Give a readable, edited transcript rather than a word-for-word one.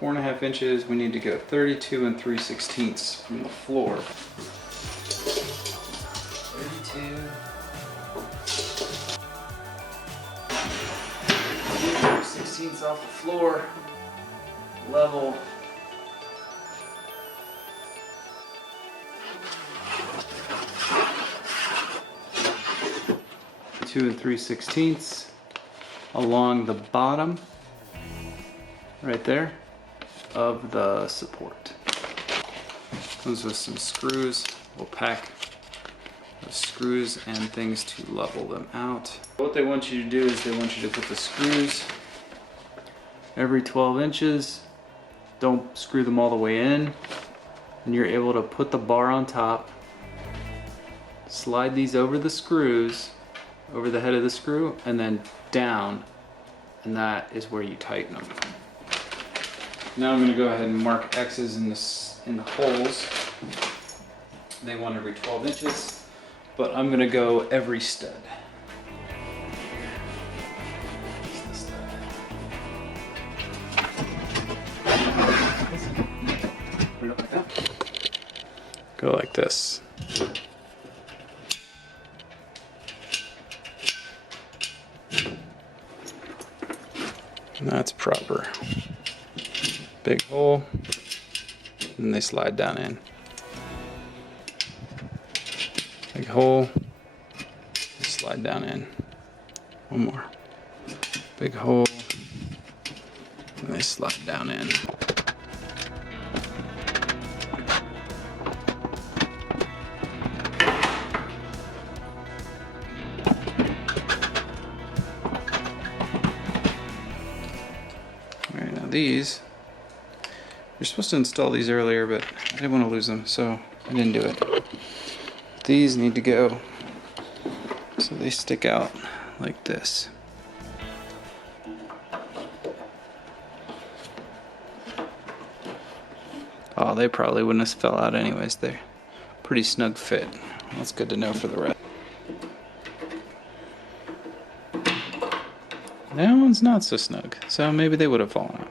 4.5 inches, we need to go 32 3/16 from the floor. 32. 3/16 off the floor, level. 2 3/16 along the bottom, right there, of the support. Comes with some screws. We'll pack the screws and things to level them out. What they want you to do is they want you to put the screws every 12 inches. Don't screw them all the way in. And you're able to put the bar on top, slide these over the screws, over the head of the screw, and then down, and that is where you tighten them. Now I'm going to go ahead and mark X's in the holes. They want every 12 inches, but I'm going to go every stud. Go like this. And that's proper. Big hole, and they slide down in. Big hole, slide down in. One more. Big hole, and they slide down in. Alright, now these, you're supposed to install these earlier, but I didn't want to lose them, so I didn't do it. These need to go so they stick out like this. Oh, they probably wouldn't have fell out anyways. They're pretty snug fit. That's good to know for the rest. That one's not so snug, so maybe they would have fallen out.